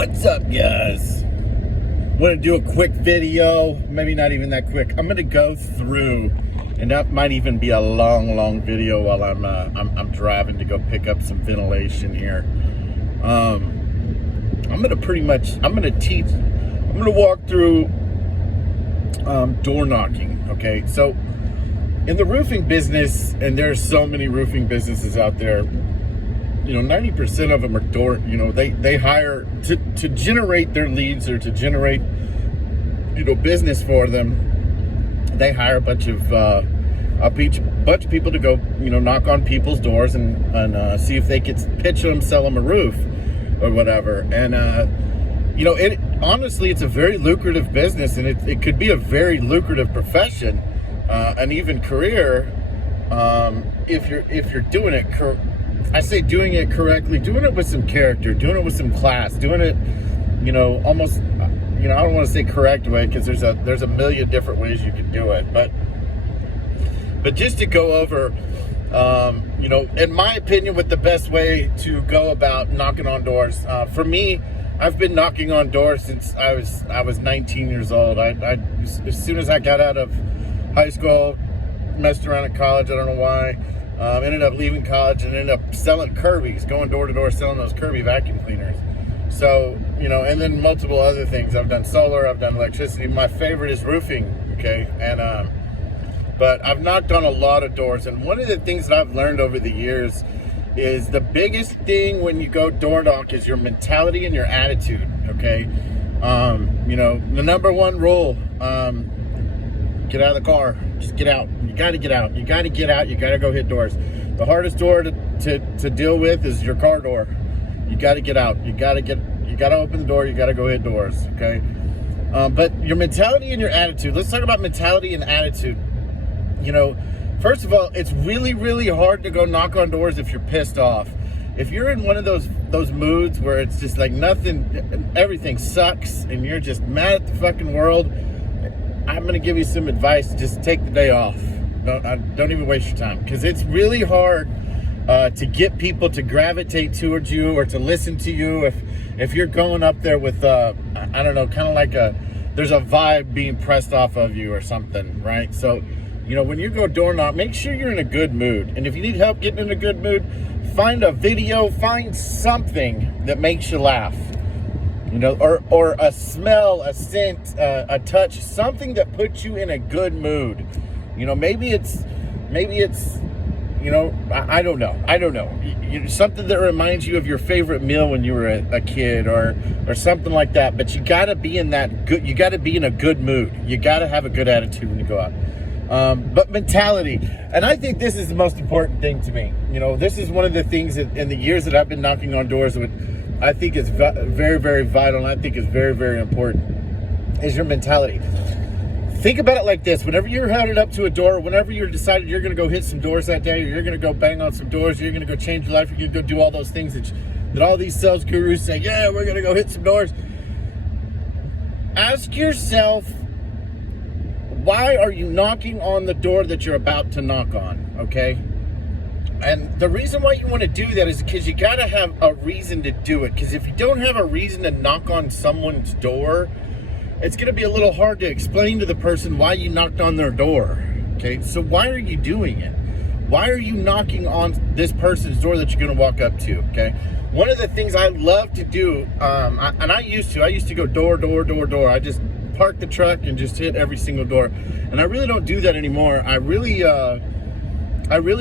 What's up, guys? I'm gonna do a quick video, maybe not even that quick. I'm gonna go through, and that might even be a long video while I'm driving to go pick up some ventilation here. I'm gonna walk through door knocking. Okay, so in the roofing business, and there's so many roofing businesses out there. 90% of them are they hire to generate their leads, or to generate, business for them. They hire a bunch of people to go, knock on people's doors and see if they could pitch them, sell them a roof or whatever. And, honestly, it's a very lucrative business, and it could be a very lucrative profession, and even career, if you're doing it I say doing it correctly, doing it with some character, doing it with some class, doing it, almost, I don't want to say correct way, because there's a million different ways you can do it, but just to go over, in my opinion, what the best way to go about knocking on doors. For me, I've been knocking on doors since I was 19 years old. As soon as I got out of high school, messed around at college, I don't know why. Ended up leaving college and ended up selling Kirby's, going door to door selling those Kirby vacuum cleaners. So, and then multiple other things. I've done solar, I've done electricity. My favorite is roofing, okay? And, but I've knocked on a lot of doors. And one of the things that I've learned over the years is the biggest thing when you go door knock is your mentality and your attitude, okay? The number one rule, get out of the car. Just get out. You got to get out. You got to get out. You got to go hit doors. The hardest door to deal with is your car door. You got to get out. You got to open the door. You got to go hit doors. Okay. But your mentality and your attitude. Let's talk about mentality and attitude. First of all, it's really, really hard to go knock on doors if you're pissed off. If you're in one of those moods where it's just like everything sucks, and you're just mad at the fucking world, I'm going to give you some advice. Just take the day off. Don't even waste your time, because it's really hard to get people to gravitate towards you or to listen to you if you're going up there with, I don't know, kind of like there's a vibe being pressed off of you or something, right? So, when you go door knock, make sure you're in a good mood. And if you need help getting in a good mood, find a video, find something that makes you laugh. Or a smell, a scent, a touch, something that puts you in a good mood. Maybe it's, I don't know. Something that reminds you of your favorite meal when you were a kid, or something like that. But you got to be in you got to be in a good mood. You got to have a good attitude when you go out. But mentality, and I think this is the most important thing to me. This is one of the things that in the years that I've been knocking on doors I think is very, very vital, and I think is very, very important, is your mentality. Think about it like this. Whenever you're headed up to a door, whenever you're decided you're going to go hit some doors that day, or you're going to go bang on some doors, you're going to go change your life, you're going to go do all those things that all these sales gurus say, yeah, we're going to go hit some doors. Ask yourself, why are you knocking on the door that you're about to knock on, okay? And the reason why you want to do that is because you got to have a reason to do it. Because if you don't have a reason to knock on someone's door, it's going to be a little hard to explain to the person why you knocked on their door. Okay, so why are you doing it? Why are you knocking on this person's door that you're going to walk up to? Okay, one of the things I love to do, I used to go door. I just park the truck and just hit every single door. And I really don't do that anymore. I really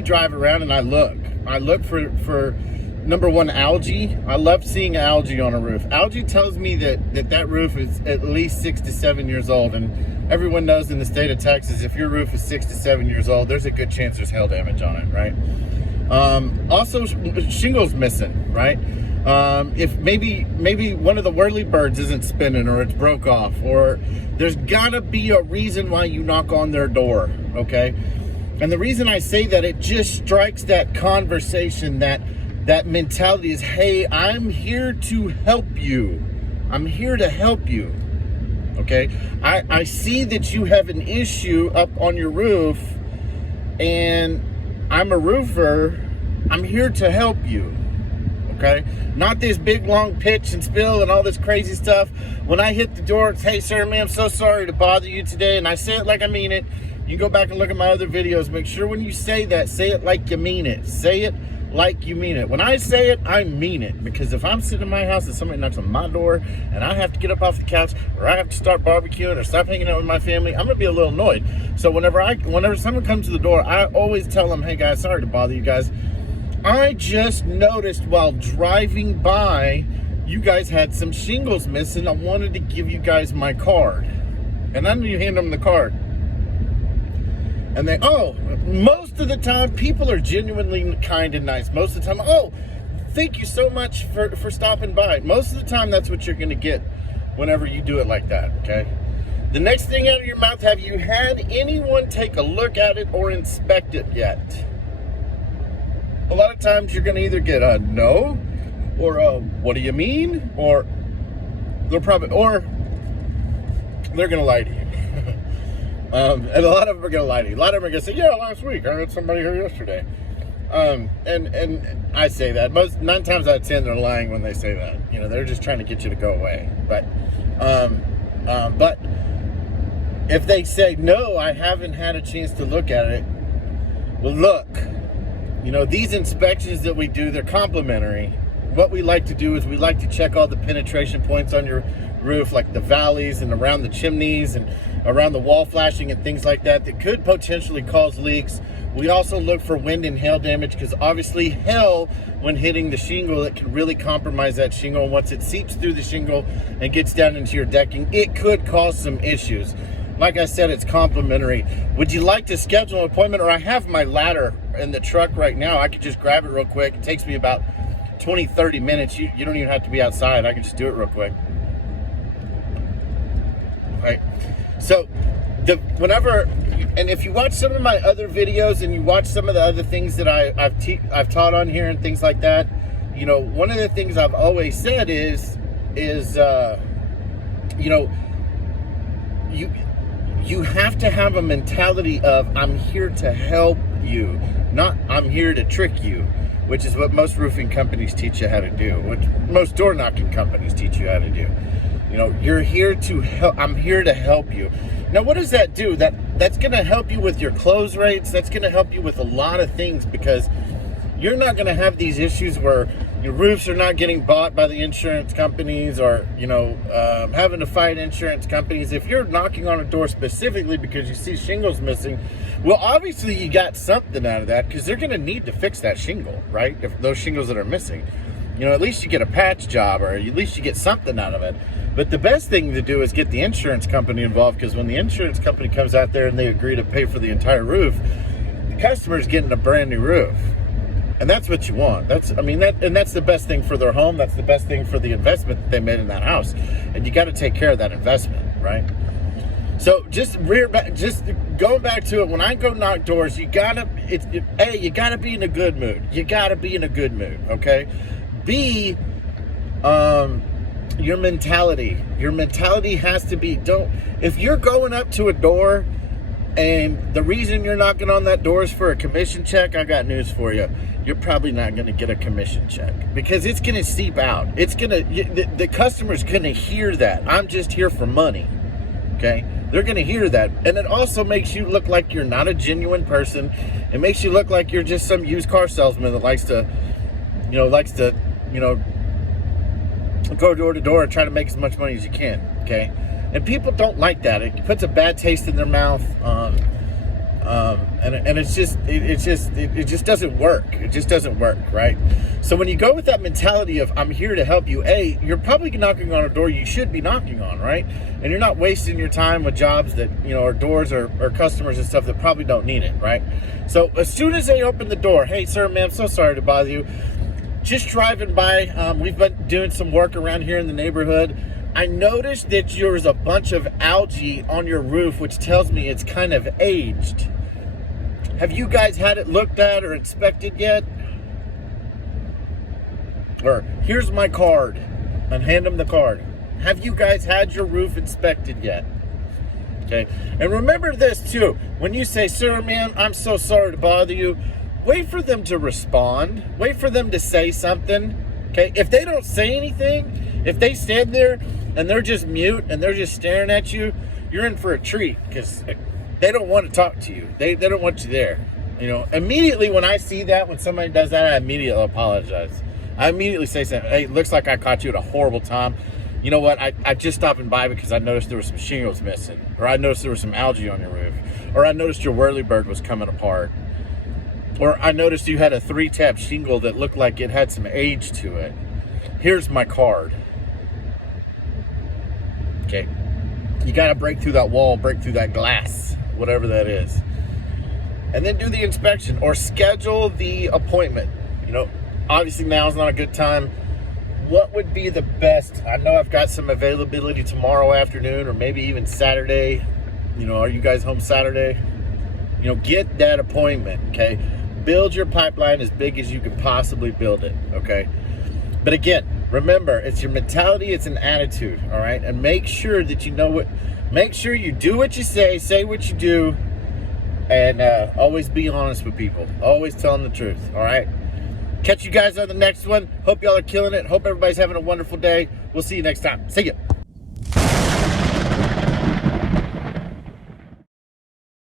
drive around and I look for number one, algae. I love seeing algae on a roof. Algae tells me that roof is at least 6 to 7 years old. And everyone knows in the state of Texas, if your roof is 6 to 7 years old, there's a good chance there's hail damage on it, right? Also, shingles missing, right? If maybe one of the whirly birds isn't spinning, or it's broke off, or there's gotta be a reason why you knock on their door, okay? And the reason I say that, it just strikes that conversation, that mentality is, hey, I'm here to help you. I'm here to help you. Okay? I see that you have an issue up on your roof, and I'm a roofer. I'm here to help you. okay? Not this big, long pitch and spill and all this crazy stuff. When I hit the door, it's, hey, sir, ma'am, so sorry to bother you today, and I say it like I mean it. You can go back and look at my other videos. Make sure when you say that, say it like you mean it. Say it like you mean it. When I say it, I mean it. Because if I'm sitting in my house and somebody knocks on my door and I have to get up off the couch, or I have to start barbecuing or stop hanging out with my family, I'm gonna be a little annoyed. So whenever someone comes to the door, I always tell them, hey guys, sorry to bother you guys. I just noticed while driving by, you guys had some shingles missing. I wanted to give you guys my card. And then you hand them the card. And they, most of the time, people are genuinely kind and nice. Most of the time, thank you so much for stopping by. Most of the time, that's what you're going to get whenever you do it like that, okay? The next thing out of your mouth, have you had anyone take a look at it or inspect it yet? A lot of times, you're going to either get a no, or a what do you mean? Or they're going to lie to you. And a lot of them are going to lie to you. A lot of them are going to say, yeah, last week, I had somebody here yesterday. And I say that. 9 times out of 10, they're lying when they say that. You know, they're just trying to get you to go away. But if they say, no, I haven't had a chance to look at it, well, look, you know, these inspections that we do, they're complimentary. What we like to do is we like to check all the penetration points on your roof, like the valleys and around the chimneys and around the wall flashing and things like that could potentially cause leaks. We also look for wind and hail damage, because obviously hail, when hitting the shingle, it can really compromise that shingle. And once it seeps through the shingle and gets down into your decking, it could cause some issues. Like I said, it's complimentary. Would you like to schedule an appointment? Or I have my ladder in the truck right now. I could just grab it real quick. It takes me about 20-30 minutes. You don't even have to be outside. I can just do it real quick. Right. So and if you watch some of my other videos and you watch some of the other things that I've taught on here and things like that, you know, one of the things I've always said is you know, you have to have a mentality of, I'm here to help you, not I'm here to trick you, which is what most roofing companies teach you how to do, which most door knocking companies teach you how to do. You know, you're here to help. I'm here to help you. Now, what does that do? That's going to help you with your close rates. That's going to help you with a lot of things, because you're not going to have these issues where your roofs are not getting bought by the insurance companies, or, you know, having to fight insurance companies. If you're knocking on a door specifically because you see shingles missing, well, obviously you got something out of that, because they're going to need to fix that shingle, right? If those shingles that are missing, you know, at least you get a patch job, or at least you get something out of it. But the best thing to do is get the insurance company involved, because when the insurance company comes out there and they agree to pay for the entire roof, the customer's getting a brand new roof. And that's what you want. That's the best thing for their home. That's the best thing for the investment that they made in that house. And you got to take care of that investment, right? So just going back to it, when I go knock doors, you gotta be in a good mood. You gotta be in a good mood, okay? B, your mentality. Your mentality has to be, if you're going up to a door and the reason you're knocking on that door is for a commission check, I got news for you. You're probably not going to get a commission check, because it's going to seep out. The customer's going to hear that. I'm just here for money. Okay? They're going to hear that. And it also makes you look like you're not a genuine person. It makes you look like you're just some used car salesman that likes to go door to door and try to make as much money as you can, okay? And people don't like that. It puts a bad taste in their mouth, and it just doesn't work. It just doesn't work, right? So when you go with that mentality of, I'm here to help you, you're probably knocking on a door you should be knocking on, right? And you're not wasting your time with jobs that, you know, or doors or customers and stuff that probably don't need it, right? So as soon as they open the door, hey, sir, ma'am, so sorry to bother you. Just driving by, we've been doing some work around here in the neighborhood. I noticed that there's a bunch of algae on your roof, which tells me it's kind of aged. Have you guys had it looked at or inspected yet? Or, here's my card, and hand them the card. Have you guys had your roof inspected yet? Okay, and remember this too. When you say, sir, ma'am, I'm so sorry to bother you, wait for them to respond. Wait for them to say something. Okay, if they don't say anything, if they stand there and they're just mute and they're just staring at you, you're in for a treat, because they don't want to talk to you. They don't want you there. You know, immediately when I see that, when somebody does that, I immediately apologize. I immediately say something. Hey, looks like I caught you at a horrible time. You know what? I just stopping by because I noticed there was some shingles missing, or I noticed there was some algae on your roof, or I noticed your whirlybird was coming apart, or I noticed you had a 3-tap shingle that looked like it had some age to it. Here's my card. Okay. You got to break through that wall, break through that glass, whatever that is. And then do the inspection or schedule the appointment. You know, obviously now is not a good time. What would be the best? I know I've got some availability tomorrow afternoon or maybe even Saturday. You know, are you guys home Saturday? You know, get that appointment, okay? Build your pipeline as big as you can possibly build it, okay? But again, remember, it's your mentality, it's an attitude, all right? And make sure that you know what, make sure you do what you say what you do, and always be honest with people. Always tell them the truth, all right? Catch you guys on the next one. Hope y'all are killing it. Hope everybody's having a wonderful day. We'll see you next time. See ya.